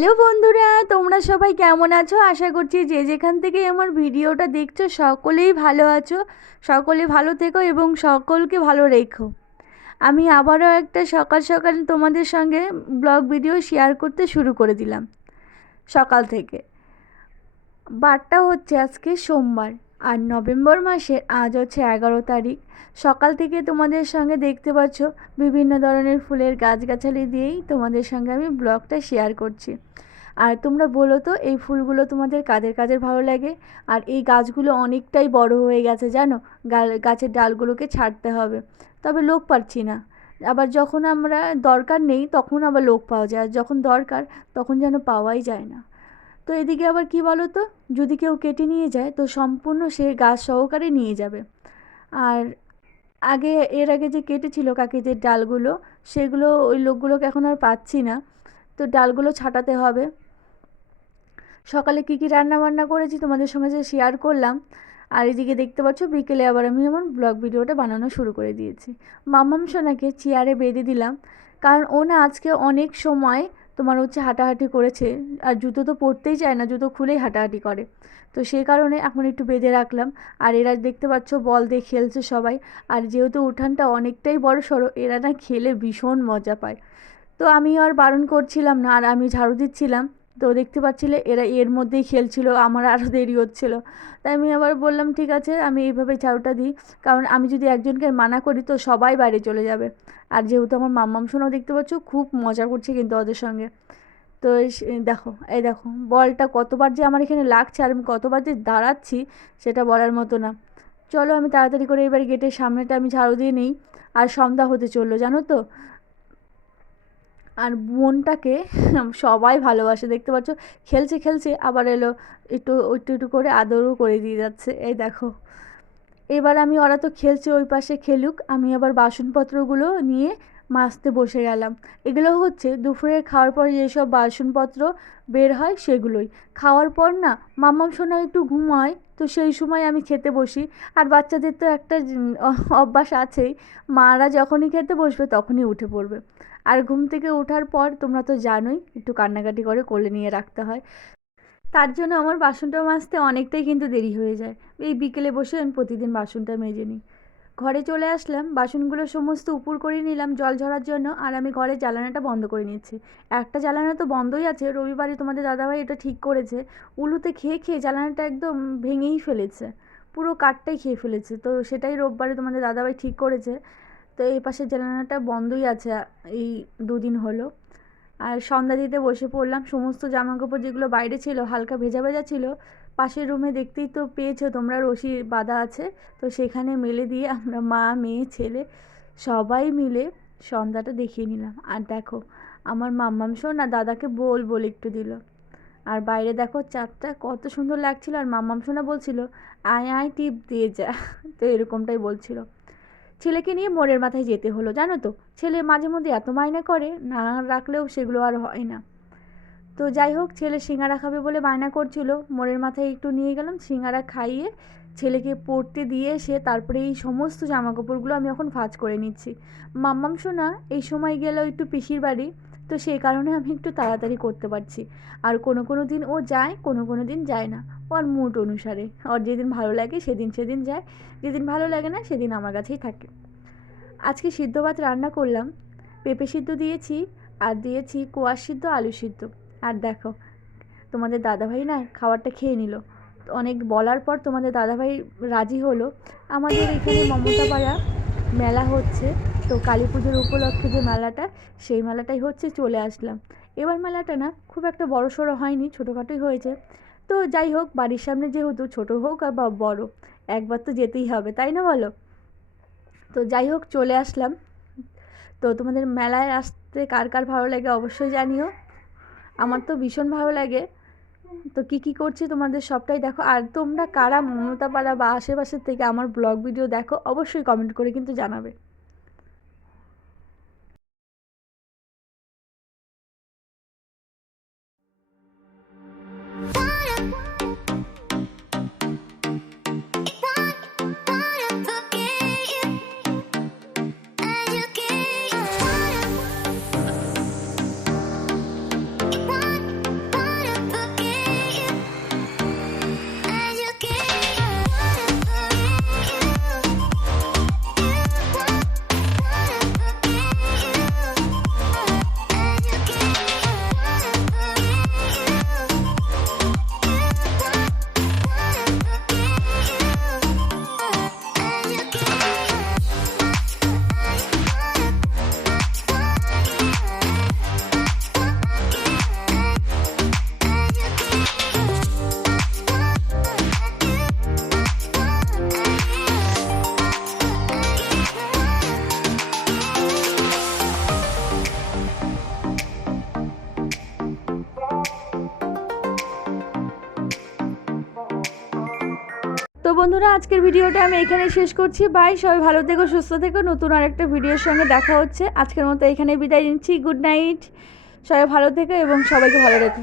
Hello বন্ধুরা, তোমরা সবাই কেমন আছো? আশা করছি যে যেখান থেকে আমার ভিডিওটা দেখছ সকলেই ভালো আছো, সকলে ভালো থেকো এবং সকলকে ভালো রেখো। আমি আবারও একটা সকাল সকাল তোমাদের সঙ্গে ব্লগ ভিডিও শেয়ার করতে শুরু করে দিলাম সকাল থেকে। বারটা হচ্ছে আজকে সোমবার। আর নভেম্বর মাসের, আজ হচ্ছে এগারো তারিখ। সকাল থেকে তোমাদের সঙ্গে দেখতে পাচ্ছ বিভিন্ন ধরনের ফুলের গাছগাছালি দিয়েই তোমাদের সঙ্গে আমি ব্লগটা শেয়ার করছি। আর তোমরা বলো তো, এই ফুলগুলো তোমাদের কাদের কাদের ভালো লাগে? আর এই গাছগুলো অনেকটাই বড় হয়ে গেছে, জানো? গাছের ডালগুলোকে ছাড়তে হবে। তবে লোক পাচ্ছি না। আবার যখন আমরা দরকার নেই, তখন আবার লোক পাওয়া যায়। আর যখন দরকার, তখন যেন পাওয়াই যায় না। তো এদিকে আবার কি বলো তো যদি কেউ কেটে নিয়ে যায়, তো সম্পূর্ণ সে গাছ সহকারে নিয়ে যাবে। আর আগে, এর আগে যে কেটেছিল কাকিদের ডালগুলো, সেগুলো ওই লোকগুলোকে এখন আর পাচ্ছি না। তো ডালগুলো ছাটাতে হবে। সকালে কী কী রান্না বান্না করেছি তোমাদের সঙ্গে যে শেয়ার করলাম। আর এদিকে দেখতে পাচ্ছ, বিকেলে আবার আমি আমার ব্লগ ভিডিওটা বানানো শুরু করে দিয়েছি। মাম্মাম সোনাকে চেয়ারে বেঁধে দিলাম। কারণ ও না আজকে অনেক সময় তোমার হচ্ছে হাঁটাহাঁটি করেছে। আর জুতো তো পরতেই চায় না, জুতো খুলেই হাঁটাহাঁটি করে। তো সেই কারণে এখন একটু বেঁধে রাখলাম। আর এরা দেখতে পাচ্ছ বল দিয়ে খেলছে সবাই। আর যেহেতু উঠানটা অনেকটাই বড় সড়ো, এরা না খেলে ভীষণ মজা পায়। তো আমি আর বারণ করছিলাম না, আর আমি ঝাড়ু দিচ্ছিলাম। তো দেখতে পাচ্ছিলে এরা এর মধ্যেই খেলছিল, আমার আরও দেরি হচ্ছিল। তাই আমি আবার বললাম, ঠিক আছে, আমি এইভাবে ঝাড়ুটা দিই। কারণ আমি যদি একজনকে মানা করি, তো সবাই বাইরে চলে যাবে। আর যেহেতু আমার মাম্মাম শোনাও দেখতে পাচ্ছ, খুব মজা করছে কিন্তু ওদের সঙ্গে। তো দেখো, এই দেখো, বলটা কতবার যে আমার এখানে লাগছে আর আমি কতবার যে দাঁড়াচ্ছি, সেটা বলার মতো না। চলো, আমি তাড়াতাড়ি করে এবার গেটের সামনেটা আমি ঝাড়ু দিয়ে নিই। আর সন্ধ্যা হতে চলল, জানো তো? আর বোনটাকে সবাই ভালোবাসে, দেখতে পাচ্ছ? খেলছে খেলছে, আবার এলো, একটু একটু একটু করে আদরও করে দিয়ে যাচ্ছে। এই দেখো। এবার আমি, ওরা তো খেলছে ওই পাশে খেলুক, আমি আবার বাসনপত্রগুলো নিয়ে মাজতে বসে গেলাম। এগুলো হচ্ছে দুপুরে খাওয়ার পর যেসব বাসনপত্র বের হয় সেগুলোই। খাওয়ার পর না মাম্মাম সোনা একটু ঘুমায়, তো সেই সময় আমি খেতে বসি। আর বাচ্চাদের তো একটা অভ্যাস আছেই, মারা যখনই খেতে বসবে তখনই উঠে পড়বে। আর ঘুম থেকে ওঠার পর তোমরা তো জানোই, একটু কান্নাকাটি করে কোলে নিয়ে রাখতে হয়। তার জন্য আমার বাসনটা মাজতে অনেকটাই কিন্তু দেরি হয়ে যায়। এই বিকেলে বসে আমি প্রতিদিন বাসনটা মেজে নিই। ঘরে চলে আসলাম, বাসনগুলো সমস্ত উপর করে নিলাম, জল ঝরার জন্য, আর আমি ঘরের জ্বালানাটা বন্ধ করে নিচ্ছি। একটা জ্বালানা তো বন্ধই আছে, রবিবারে তোমাদের দাদাভাই এটা ঠিক করেছে। উলুতে খেয়ে খেয়ে জ্বালানাটা একদম ভেঙেই ফেলেছে। পুরো কাঠটাই খেয়ে ফেলেছে, তো সেটাই রোববারে তোমাদের দাদাভাই ঠিক করেছে। তো এই পাশের জানালাটা বন্ধই আছে, এই দুদিন হলো। আর সন্ধ্যা দিতে বসে পড়লাম। সমস্ত জামা কাপড় যেগুলো বাইরে ছিল, হালকা ভেজা ভেজা ছিল, পাশের রুমে দেখতেই তো পেয়েছ তোমরা, রশি বাঁধা আছে। তো সেখানে মেলে দিয়ে আমরা মা, মেয়ে, ছেলে সবাই মিলে সন্ধ্যাটা দেখিয়ে নিলাম। আর দেখো, আমার মাম্মাম শোন না দাদাকে বল বল একটু দিল। আর বাইরে দেখো চারটা কত সুন্দর লাগছিল। আর মাম্মাম সোনা বলছিল, আয় আয়, টিপ দিয়ে যা। তো এরকমটাই বলছিল। ছেলেকে নিয়ে মোড়ের মাথায় যেতে হলো, জানো তো? ছেলে মাঝে মধ্যে এত মায়না করে, না রাখলেও সেগুলো আর হয় না। তো যাই হোক, ছেলে সিঙ্গারা খাবে বলে বায়না করছিল। মোড়ের মাথায় একটু নিয়ে গেলাম, সিঙ্গারা খাইয়ে ছেলেকে পড়তে দিয়ে এসে তারপরে এই সমস্ত জামাকাপড়গুলো আমি এখন ভাজ করে নিচ্ছি। মাম্মাম শোনা এই সময় গেলেও একটু পিসির বাড়ি। তো সেই কারণে আমি একটু তাড়াতাড়ি করতে পারছি। আর কোনো কোনো দিন ও যায়, কোনো কোনো দিন যায় না। ওর মুড অনুসারে। ওর যেদিন ভালো লাগে সেদিন সেদিন যায়। যেদিন ভালো লাগে না সেদিন আমার কাছেই থাকে। আজকে সিদ্ধ ভাত রান্না করলাম। পেঁপে সিদ্ধ দিয়েছি, আর দিয়েছি কোয়াশ সিদ্ধ, আলু সিদ্ধ। আর দেখো, তোমাদের দাদাভাই না খাবারটা খেয়ে নিল। অনেক বলার পর তোমাদের দাদাভাই রাজি হলো। আমাদের এখানে মমতাপাড়া মেলা হচ্ছে। তো কালী পুজোর উপলক্ষে যে মেলাটা, সেই মেলাটাই হচ্ছে চলে আসলাম। এবার মেলাটা না খুব একটা বড় সড়ো হয়নি, ছোটোখাটোই হয়েছে। তো যাই হোক, বাড়ির সামনে যেহেতু ছোটো হোক আর বা বড়ো, একবার তো যেতেই হবে, তাই না বলো? তো যাই হোক, চলে আসলাম। তো তোমাদের মেলায় আসতে কার কার ভালো লাগে অবশ্যই জানিও। আমার তো ভীষণ ভালো লাগে। তো কী কী করছি তোমাদের সবটাই দেখো। আর তোমরা কারা মমতাপাড়া বা আশেপাশের থেকে আমার ব্লগ ভিডিও দেখো, অবশ্যই কমেন্ট করে কিন্তু জানাবে। বন্ধুরা, আজকের ভিডিওটা আমি এখানে শেষ করছি। বাই, সবাই ভালো থেকো, সুস্থ থেকো। নতুন আরেকটা ভিডিওর সঙ্গে দেখা হচ্ছে। আজকের মতো এখানে বিদায় নিচ্ছি। Good night. সবাই ভালো থেকো এবং সবাইকে ভালো রেখো